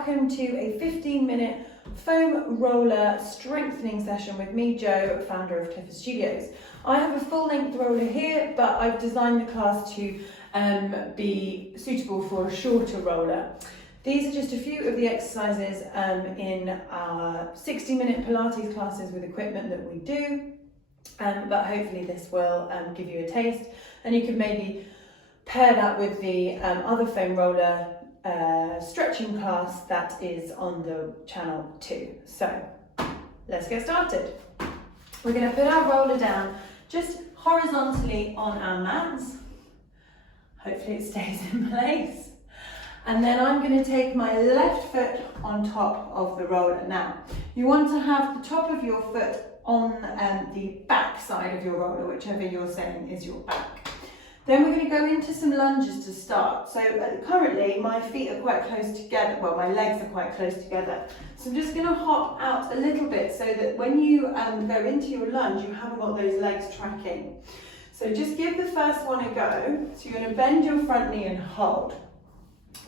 welcome to a 15-minute foam roller strengthening session with me, Jo, founder of Clifford Studios. I have a full-length roller here, but I've designed the class to be suitable for a shorter roller. These are just a few of the exercises in our 60-minute Pilates classes with equipment that we do, but hopefully this will give you a taste, and you can maybe pair that with the other foam roller stretching class that is on the channel too. So let's get started. We're going to put our roller down just horizontally on our mats. Hopefully it stays in place. And then I'm going to take my left foot on top of the roller. Now, you want to have the top of your foot on the back side of your roller, whichever you're saying is your back. Then we're going to go into some lunges to start. So currently my feet are quite close together, well, my legs are quite close together. So I'm just going to hop out a little bit so that when you go into your lunge, you haven't got those legs tracking. So just give the first one a go. So you're going to bend your front knee and hold.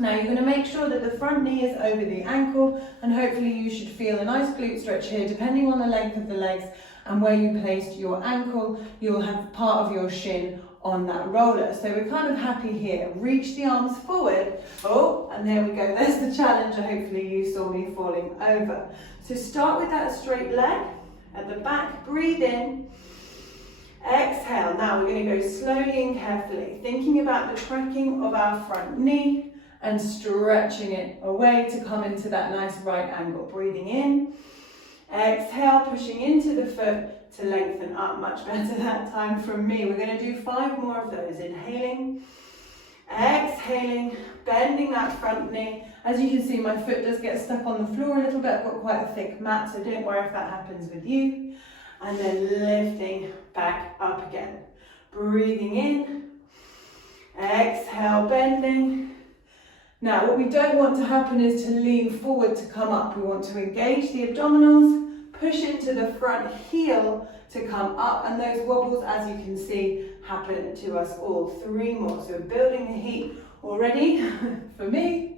Now you're going to make sure that the front knee is over the ankle, and hopefully you should feel a nice glute stretch here. Depending on the length of the legs and where you placed your ankle, you'll have part of your shin on that roller. So we're kind of happy here. Reach the arms forward. Oh, and there we go. There's the challenger. Hopefully you saw me falling over. So start with that straight leg at the back. Breathe in. Exhale. Now we're going to go slowly and carefully, thinking about the tracking of our front knee and stretching it away to come into that nice right angle. Breathing in. Exhale, pushing into the foot to lengthen up. Much better that time from me. We're going to do 5 more of those. Inhaling, exhaling, bending that front knee. As you can see, my foot does get stuck on the floor a little bit. I've got quite a thick mat, so don't worry if that happens with you. And then lifting back up again. Breathing in, exhale, bending. Now, what we don't want to happen is to lean forward to come up. We want to engage the abdominals, push into the front heel to come up, and those wobbles, as you can see, happen to us all. 3 more. So building the heat already for me.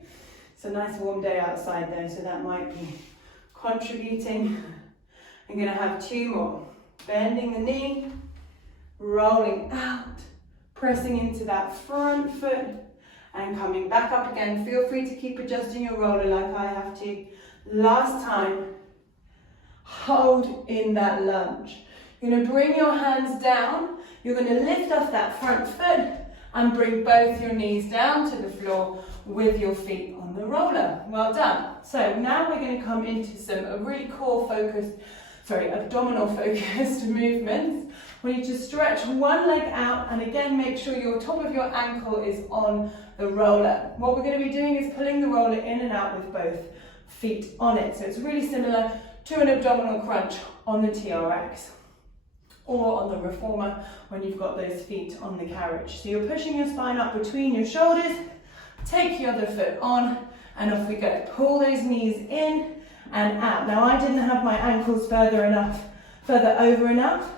It's a nice warm day outside though, so that might be contributing. I'm going to have 2 more. Bending the knee, rolling out, pressing into that front foot, and coming back up again. Feel free to keep adjusting your roller like I have to. Last time, hold in that lunge. You're going to bring your hands down. You're going to lift off that front foot and bring both your knees down to the floor with your feet on the roller. Well done. So now we're going to come into some really abdominal focused movements. We need to stretch one leg out, and again make sure your top of your ankle is on the roller. What we're going to be doing is pulling the roller in and out with both feet on it. So it's really similar to an abdominal crunch on the TRX or on the reformer when you've got those feet on the carriage. So you're pushing your spine up between your shoulders, take your other foot on, and off we go. Pull those knees in and out. Now I didn't have my ankles further over enough,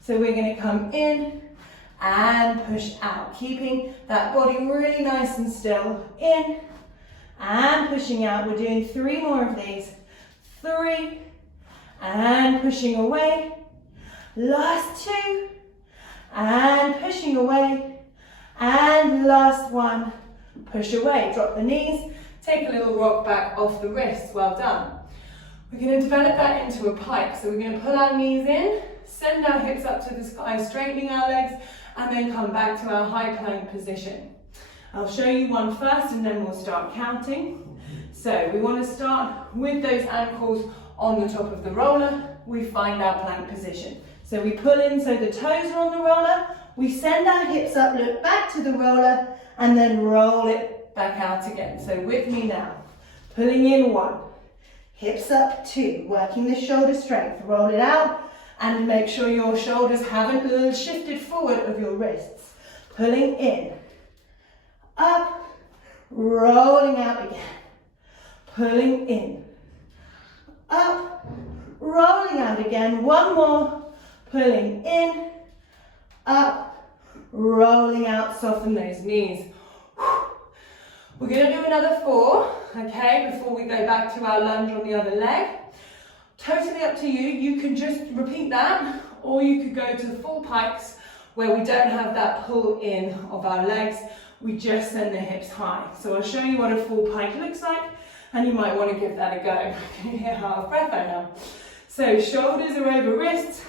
so we're going to come in and push out, keeping that body really nice and still. In and pushing out. We're doing 3 more of these. 3 and pushing away. Last 2 and pushing away. And last 1, push away. Drop the knees. Take a little rock back off the wrists. Well done. We're going to develop that into a pike. So we're going to pull our knees in, send our hips up to the sky, straightening our legs, and then come back to our high plank position. I'll show you one first and then we'll start counting. So we want to start with those ankles on the top of the roller. We find our plank position. So we pull in so the toes are on the roller. We send our hips up, look back to the roller, and then roll it back out again. So with me now, pulling in 1, hips up 2, working the shoulder strength, roll it out, and make sure your shoulders haven't shifted forward of your wrists. Pulling in, up, rolling out again. Pulling in, up, rolling out again. 1 more, pulling in, up, rolling out, soften those knees. We're going to do another 4, okay, before we go back to our lunge on the other leg. Totally up to you. You can just repeat that, or you could go to full pikes where we don't have that pull in of our legs. We just send the hips high. So I'll show you what a full pike looks like, and you might want to give that a go. Can you hear half breath I am? So shoulders are over wrists.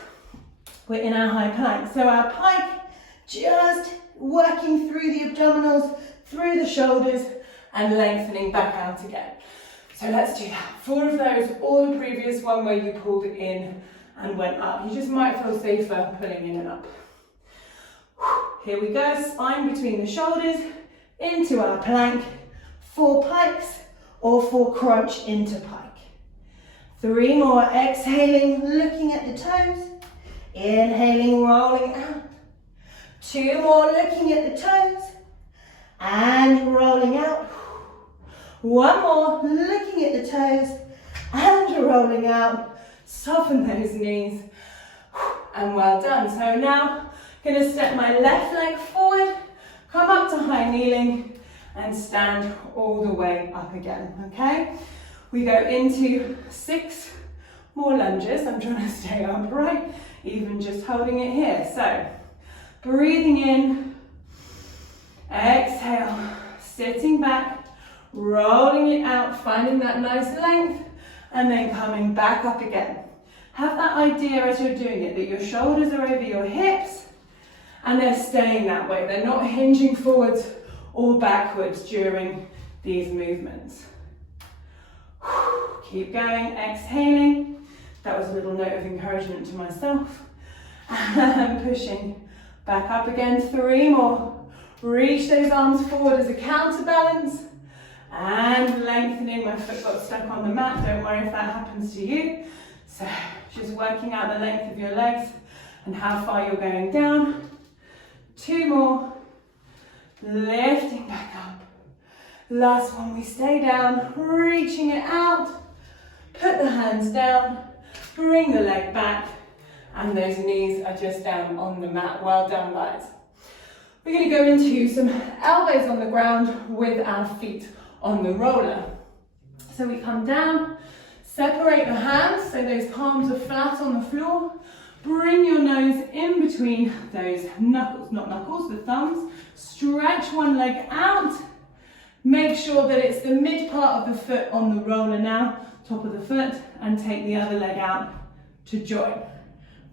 We're in our high plank. So our pike, just working through the abdominals, through the shoulders, and lengthening back out again. So let's do that. 4 of those, or the previous one where you pulled it in and went up. You just might feel safer pulling in and up. Here we go, spine between the shoulders, into our plank, 4 pikes, or 4 crunch into pike. 3 more, exhaling, looking at the toes, inhaling, rolling out. 2 more, looking at the toes, and rolling out. 1 more, looking at the toes, and rolling out. Soften those knees, and well done. So now, I'm going to step my left leg forward, come up to high kneeling, and stand all the way up again, okay? We go into 6 more lunges. I'm trying to stay upright, even just holding it here. So, breathing in, exhale, sitting back, rolling it out, finding that nice length, and then coming back up again. Have that idea as you're doing it, that your shoulders are over your hips, and they're staying that way. They're not hinging forwards or backwards during these movements. Keep going, exhaling. That was a little note of encouragement to myself. And pushing back up again, 3 more. Reach those arms forward as a counterbalance. And lengthening. My foot got stuck on the mat. Don't worry if that happens to you. So just working out the length of your legs and how far you're going down. 2 more. Lifting back up. Last one, we stay down, reaching it out. Put the hands down, bring the leg back, and those knees are just down on the mat. Well done, guys. We're going to go into some elbows on the ground with our feet on the roller. So we come down, separate the hands so those palms are flat on the floor. Bring your nose in between those knuckles, not knuckles, the thumbs. Stretch one leg out. Make sure that it's the mid part of the foot on the roller now, top of the foot, and take the other leg out to join.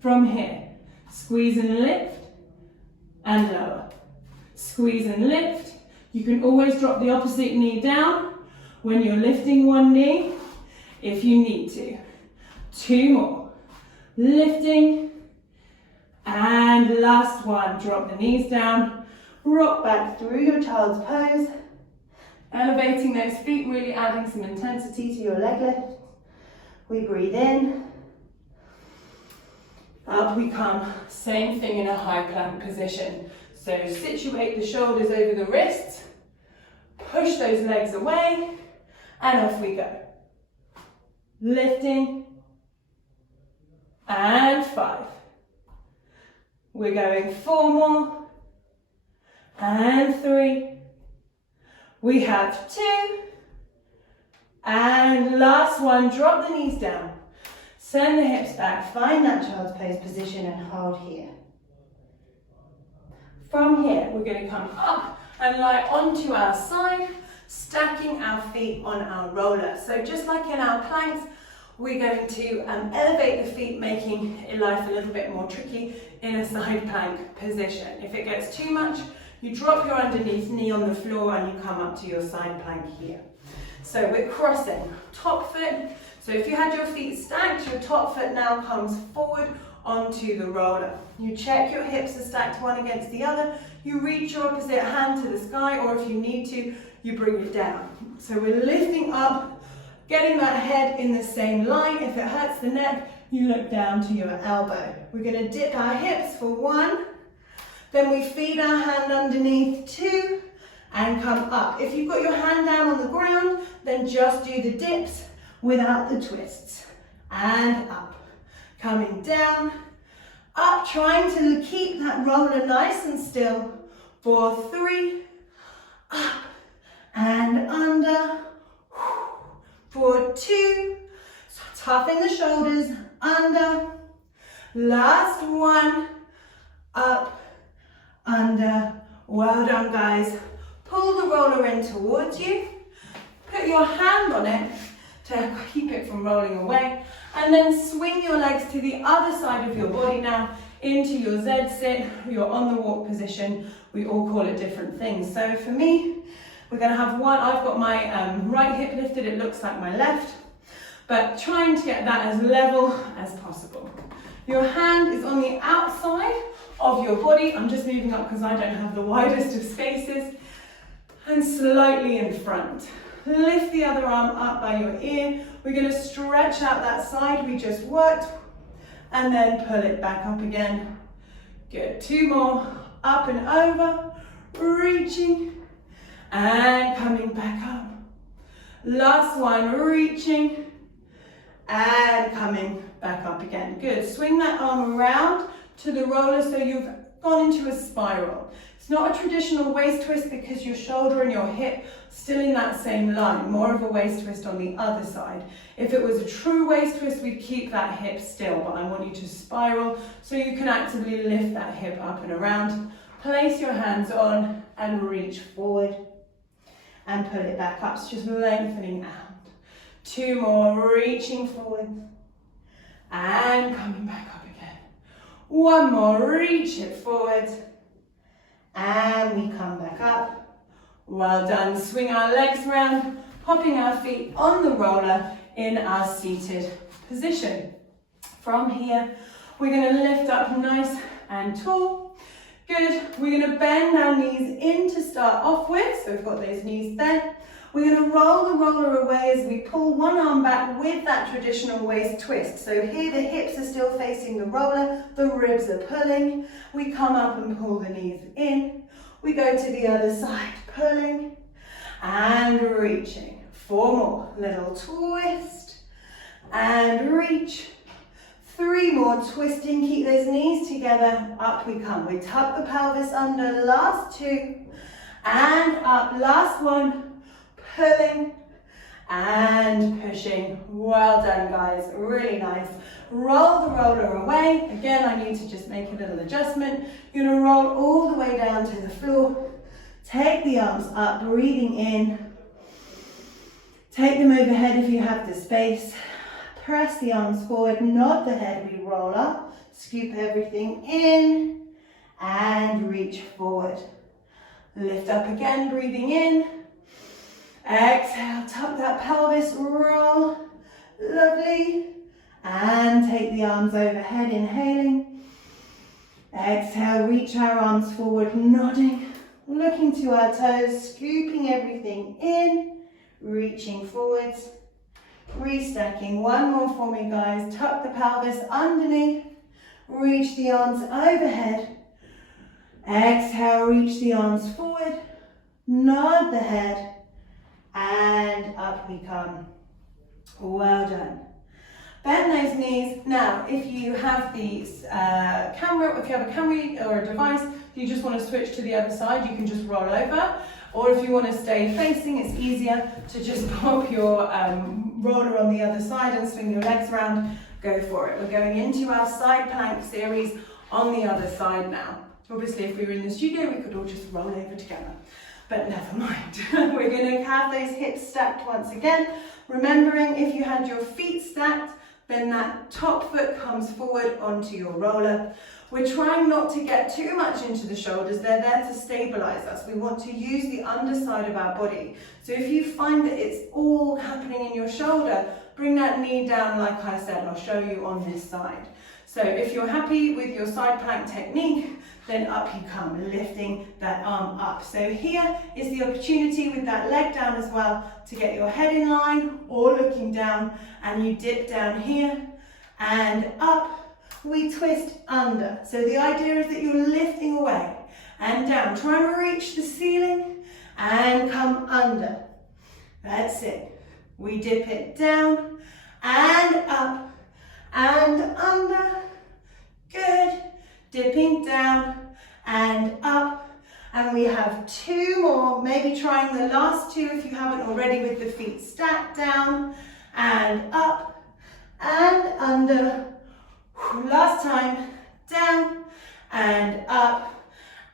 From here, squeeze and lift, and lower. Squeeze and lift. You can always drop the opposite knee down when you're lifting one knee, if you need to. 2 more. Lifting, and last one, drop the knees down, rock back through your child's pose, elevating those feet, really adding some intensity to your leg lift. We breathe in, up we come, same thing in a high plank position. So situate the shoulders over the wrists, push those legs away, and off we go. Lifting, and 5. We're going 4 more, and 3. We have 2, and last one, drop the knees down. Send the hips back, find that child's pose position and hold here. From here, we're going to come up and lie onto our side, stacking our feet on our roller. So just like in our planks, we're going to elevate the feet, making life a little bit more tricky in a side plank position. If it gets too much, you drop your underneath knee on the floor and you come up to your side plank here. So we're crossing top foot. So if you had your feet stacked, your top foot now comes forward onto the roller. You check your hips are stacked one against the other. You reach your opposite hand to the sky, or if you need to, you bring it down. So we're lifting up, getting that head in the same line. If it hurts the neck, you look down to your elbow. We're going to dip our hips for 1. Then we feed our hand underneath 2 and come up. If you've got your hand down on the ground, then just do the dips without the twists. And up. Coming down, up, trying to keep that roller nice and still for 3, up, and Toughen the shoulders, under. Last one, up, under. Well done, guys. Pull the roller in towards you. Put your hand on it to keep it from rolling away. And then swing your legs to the other side of your body now into your Z sit, your on the walk position. We all call it different things. So for me, we're going to have one. I've got my right hip lifted. It looks like my left, but trying to get that as level as possible. Your hand is on the outside of your body. I'm just moving up because I don't have the widest of spaces. And slightly in front. Lift the other arm up by your ear. We're going to stretch out that side we just worked and then pull it back up again. Good. Two more. Up and over. Reaching and coming back up. Last one. Reaching and coming back up again. Good. Swing that arm around to the roller so you've gone into a spiral. It's not a traditional waist twist because your shoulder and your hip still in that same line, more of a waist twist on the other side. If it was a true waist twist, we'd keep that hip still, but I want you to spiral so you can actively lift that hip up and around. Place your hands on and reach forward and pull it back up. So just lengthening out. Two more, reaching forward and coming back up again. One more, reach it forward. And we come back up. Well done. Swing our legs around, popping our feet on the roller in our seated position. From here, we're going to lift up nice and tall. Good. We're going to bend our knees in to start off with. So we've got those knees bent. We're going to roll the roller away as we pull one arm back with that traditional waist twist. So here the hips are still facing the roller, the ribs are pulling. We come up and pull the knees in. We go to the other side, pulling and reaching. Four more, little twist and reach. Three more, twisting, keep those knees together, up we come. We tuck the pelvis under, last two and up, last one. Pulling and pushing. Well done, guys. Really nice. Roll the roller away. Again, I need to just make a little adjustment. You're going to roll all the way down to the floor. Take the arms up, breathing in. Take them overhead if you have the space. Press the arms forward, nod the head, we roll up. Scoop everything in and reach forward. Lift up again, breathing in. Exhale, tuck that pelvis, roll, lovely, and take the arms overhead, inhaling. Exhale, reach our arms forward, nodding, looking to our toes, scooping everything in, reaching forwards, restacking. One more for me, guys. Tuck the pelvis underneath, reach the arms overhead. Exhale, reach the arms forward, nod the head, and up we come. Well done. Bend those knees. Now, if you have these camera, if you have a camera or a device, you just want to switch to the other side, you can just roll over. Or if you want to stay facing, it's easier to just pop your roller on the other side and swing your legs around. Go for it. We're going into our side plank series on the other side now. Obviously, if we were in the studio, we could all just roll over together. But never mind. We're going to have those hips stacked once again. Remembering if you had your feet stacked, then that top foot comes forward onto your roller. We're trying not to get too much into the shoulders. They're there to stabilize us. We want to use the underside of our body. So if you find that it's all happening in your shoulder, bring that knee down like I said, and I'll show you on this side. So if you're happy with your side plank technique, then up you come, lifting that arm up. So here is the opportunity with that leg down as well to get your head in line or looking down, and you dip down here and up. We twist under. So the idea is that you're lifting away and down. Try and reach the ceiling and come under. That's it. We dip it down and up and under. Good. Dipping down and up. And we have two more, maybe trying the last two if you haven't already, with the feet stacked down and up and under. Last time, down and up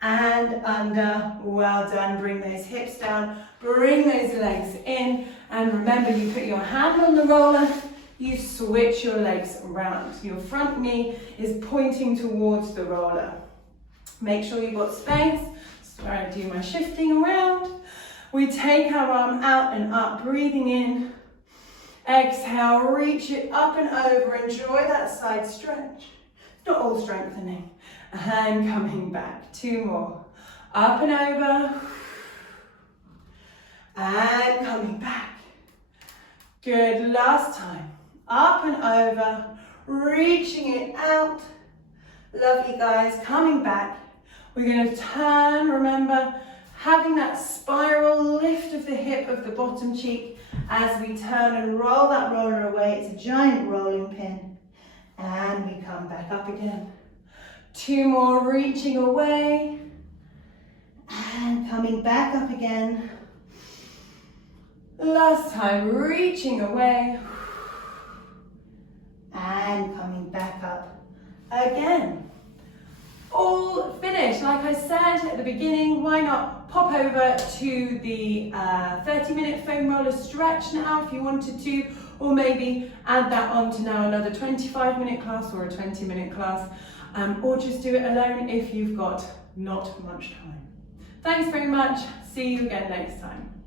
and under. Well done. Bring those hips down, bring those legs in, and remember, you put your hand on the roller, you switch your legs around. Your front knee is pointing towards the roller. Make sure you've got space. This is where I do my shifting around. We take our arm out and up, breathing in. Exhale, reach it up and over. Enjoy that side stretch. Not all strengthening. And coming back. 2 more. Up and over. And coming back. Good. Last time. Up and over. Reaching it out. Lovely, guys. Coming back. We're going to turn. Remember, having that spiral lift of the hip of the bottom cheek as we turn and roll that roller away. It's a giant rolling pin. And we come back up again. 2 more, reaching away. And coming back up again. Last time, reaching away. And coming back up again. All finished. Like I said at the beginning, why not pop over to the 30-minute foam roller stretch now if you wanted to, or maybe add that on to now another 25-minute class or a 20-minute class, or just do it alone if you've got not much time. Thanks very much. See you again next time.